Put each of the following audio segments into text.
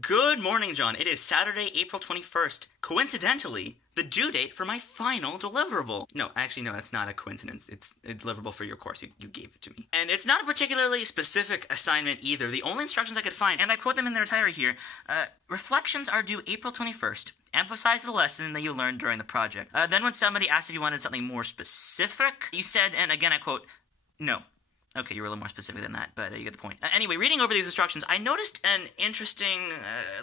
Good morning, John. It is Saturday, April 21st. Coincidentally, the due date for my final deliverable. No, actually, no, that's not a coincidence. It's a deliverable for your course. You gave it to me. And it's not a particularly specific assignment either. The only instructions I could find, and I quote them in their entirety here, reflections are due April 21st. Emphasize the lesson that you learned during the project. Then when somebody asked if you wanted something more specific, you said, and again I quote, no. Okay, you're a little more specific than that, but you get the point. Anyway, reading over these instructions, I noticed an interesting,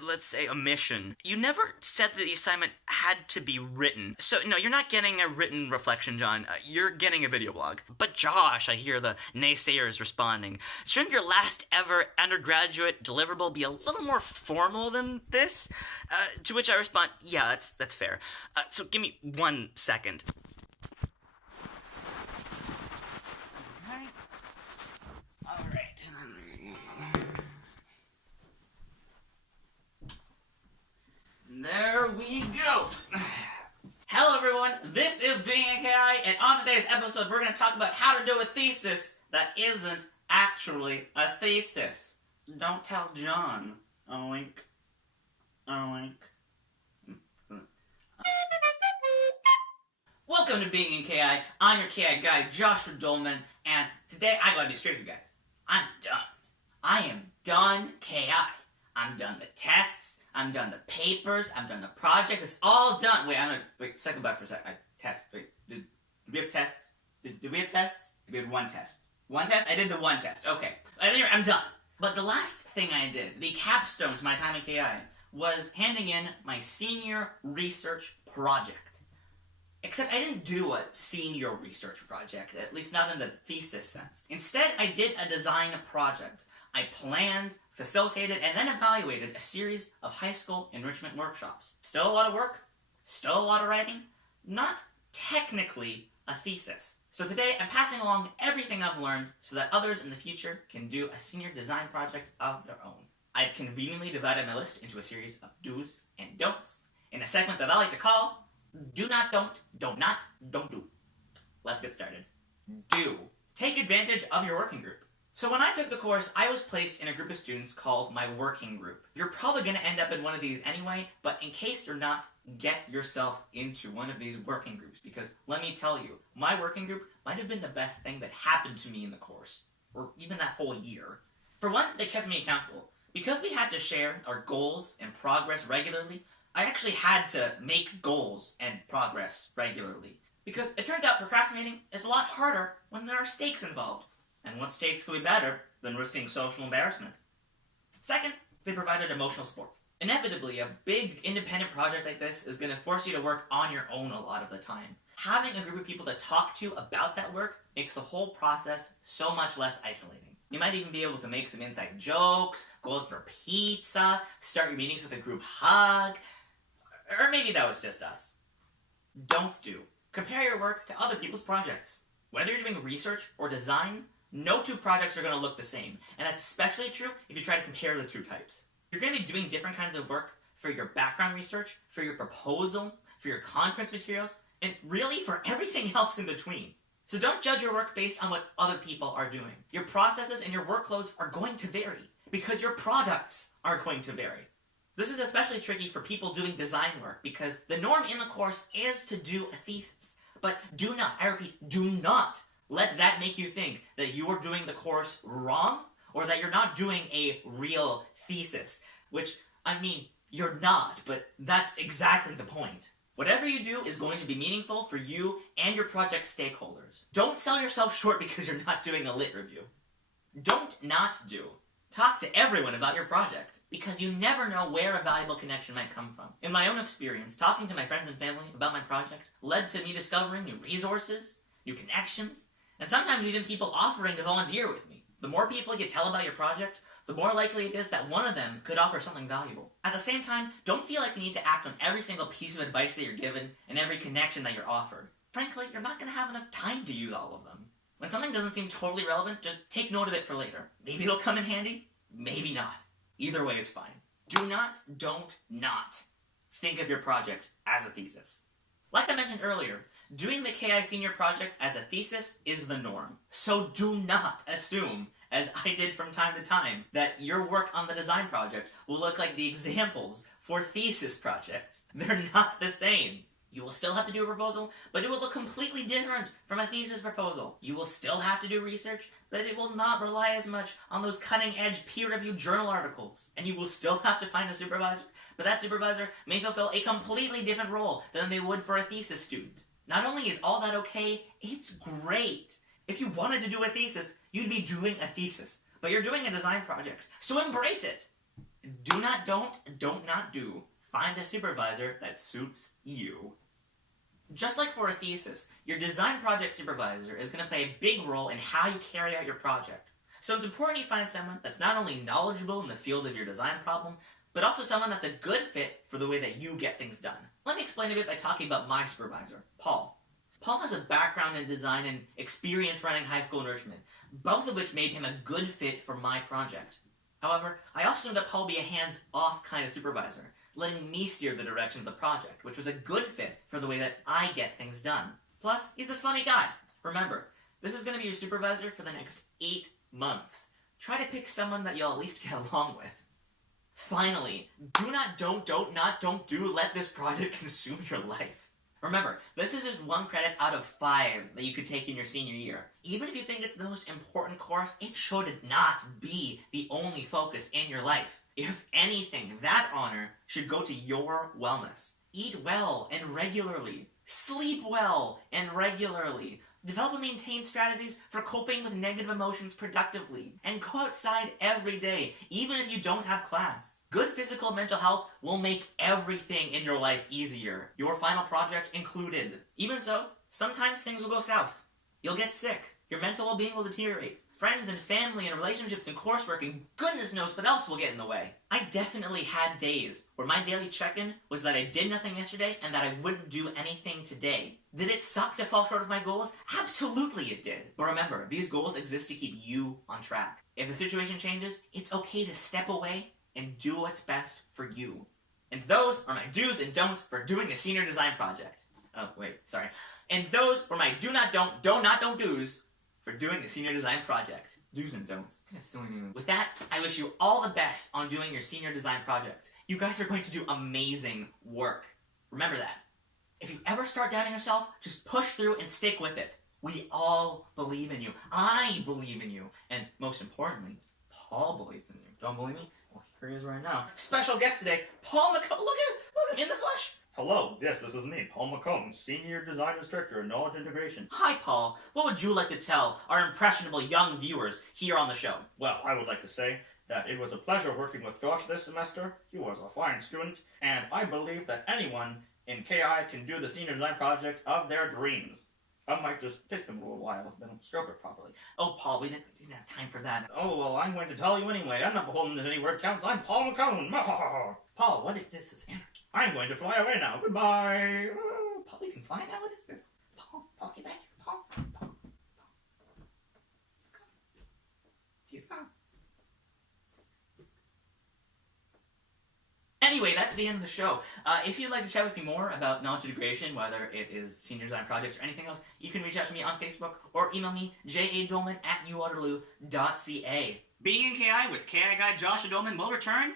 let's say, omission. You never said that the assignment had to be written. So, no, you're not getting a written reflection, John. You're getting a video blog. But Josh, I hear the naysayers responding. Shouldn't your last ever undergraduate deliverable be a little more formal than this? To which I respond, yeah, that's fair. So give me 1 second. There we go. Hello everyone, this is Being a KI, and on today's episode we're going to talk about how to do a thesis that isn't actually a thesis. Don't tell John. Oink. Oink. Welcome to Being in KI. I'm your KI guy, Joshua Dolman, and today I gotta be straight with you guys. I'm done. I am done KI. I'm done the tests, I'm done the papers, I'm done the projects, it's all done. Wait, second back for a sec. Did we have tests? Did we have tests? We had one test. One test? I did the one test, okay. Anyway, I'm done. But the last thing I did, the capstone to my time in KI, was handing in my senior research project. Except I didn't do a senior research project, at least not in the thesis sense. Instead, I did a design project. I planned, facilitated, and then evaluated a series of high school enrichment workshops. Still a lot of work, still a lot of writing, not technically a thesis. So today, I'm passing along everything I've learned so that others in the future can do a senior design project of their own. I've conveniently divided my list into a series of do's and don'ts in a segment that I like to call Do Not Don't Not, Don't Do. Let's get started. Do. Take advantage of your working group. So when I took the course, I was placed in a group of students called my working group. You're probably going to end up in one of these anyway, but in case you're not, get yourself into one of these working groups, because let me tell you, my working group might have been the best thing that happened to me in the course, or even that whole year. For one, they kept me accountable. Because we had to share our goals and progress regularly, I actually had to make goals and progress regularly. Because it turns out procrastinating is a lot harder when there are stakes involved. And what stakes could be better than risking social embarrassment? Second, they provided emotional support. Inevitably, a big independent project like this is going to force you to work on your own a lot of the time. Having a group of people to talk to about that work makes the whole process so much less isolating. You might even be able to make some inside jokes, go out for pizza, start your meetings with a group hug, or maybe that was just us. Don't do. Compare your work to other people's projects. Whether you're doing research or design, no two projects are going to look the same, and that's especially true if you try to compare the two types. You're going to be doing different kinds of work for your background research, for your proposal, for your conference materials, and really for everything else in between. So don't judge your work based on what other people are doing. Your processes and your workloads are going to vary, because your products are going to vary. This is especially tricky for people doing design work, because the norm in the course is to do a thesis. But do not, I repeat, do not let that make you think that you are doing the course wrong, or that you're not doing a real thesis. Which, I mean, you're not, but that's exactly the point. Whatever you do is going to be meaningful for you and your project stakeholders. Don't sell yourself short because you're not doing a lit review. Don't not do. Talk to everyone about your project, because you never know where a valuable connection might come from. In my own experience, talking to my friends and family about my project led to me discovering new resources, new connections, and sometimes even people offering to volunteer with me. The more people you tell about your project, the more likely it is that one of them could offer something valuable. At the same time, don't feel like you need to act on every single piece of advice that you're given and every connection that you're offered. Frankly, you're not going to have enough time to use all of them. When something doesn't seem totally relevant, just take note of it for later. Maybe it'll come in handy, maybe not. Either way is fine. Do not, don't not think of your project as a thesis. Like I mentioned earlier, doing the KI Senior project as a thesis is the norm. So do not assume as I did from time to time, that your work on the design project will look like the examples for thesis projects. They're not the same. You will still have to do a proposal, but it will look completely different from a thesis proposal. You will still have to do research, but it will not rely as much on those cutting-edge peer-reviewed journal articles. And you will still have to find a supervisor, but that supervisor may fulfill a completely different role than they would for a thesis student. Not only is all that okay, it's great. If you wanted to do a thesis, you'd be doing a thesis, but you're doing a design project, so embrace it. Do not do. Find a supervisor that suits you. Just like for a thesis, your design project supervisor is going to play a big role in how you carry out your project. So it's important you find someone that's not only knowledgeable in the field of your design problem, but also someone that's a good fit for the way that you get things done. Let me explain a bit by talking about my supervisor, Paul. Paul has a background in design and experience running high school enrichment, both of which made him a good fit for my project. However, I also know that Paul will be a hands-off kind of supervisor, letting me steer the direction of the project, which was a good fit for the way that I get things done. Plus, he's a funny guy. Remember, this is going to be your supervisor for the next 8 months. Try to pick someone that you'll at least get along with. Finally, don't let this project consume your life. Remember, this is just 1 credit out of 5 that you could take in your senior year. Even if you think it's the most important course, it should not be the only focus in your life. If anything, that honor should go to your wellness. Eat well and regularly. Sleep well and regularly. Develop and maintain strategies for coping with negative emotions productively. And go outside every day, even if you don't have class. Good physical and mental health will make everything in your life easier, your final project included. Even so, sometimes things will go south. You'll get sick. Your mental well-being will deteriorate. Friends and family and relationships and coursework and goodness knows what else will get in the way. I definitely had days where my daily check-in was that I did nothing yesterday and that I wouldn't do anything today. Did it suck to fall short of my goals? Absolutely it did. But remember, these goals exist to keep you on track. If the situation changes, it's okay to step away and do what's best for you. And those are my do's and don'ts for doing a senior design project. Oh, wait, sorry. And those were my don't do's for doing the senior design project. Do's and don'ts. With that, I wish you all the best on doing your senior design projects. You guys are going to do amazing work. Remember that. If you ever start doubting yourself, just push through and stick with it. We all believe in you. I believe in you. And most importantly, Paul believes in you. Don't believe me? Well, here he is right now. Special guest today, Paul McComb. Look in the flesh. Hello, yes, this is me, Paul McComb, Senior Design Instructor in Knowledge Integration. Hi, Paul. What would you like to tell our impressionable young viewers here on the show? Well, I would like to say that it was a pleasure working with Josh this semester. He was a fine student, and I believe that anyone in KI can do the senior design project of their dreams. I might just take them a little while if they don't stroke it properly. Oh, Paul, we didn't have time for that. Oh, well, I'm going to tell you anyway. I'm not beholden to any word counts. I'm Paul McComb. Paul, what if this is anarchy? I'm going to fly away now. Goodbye. Paul, you can fly now? What is this? Paul, get back here. Paul. He's gone. Anyway, that's the end of the show. If you'd like to chat with me more about knowledge integration, whether it is senior design projects or anything else, you can reach out to me on Facebook or email me, jadolman@uwaterloo.ca. Being in KI with KI guy Josh Dolman will return.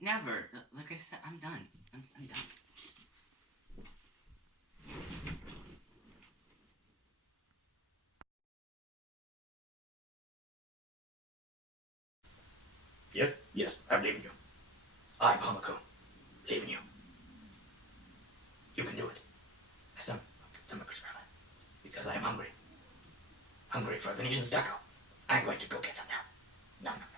Never. Like I said, I'm done. I'm done. Yes, I believe in you. I, Paul McComb, believe in you. You can do it. My stomach is growling because I am hungry. Hungry for Venetian taco. I'm going to go get some now. Nom nom.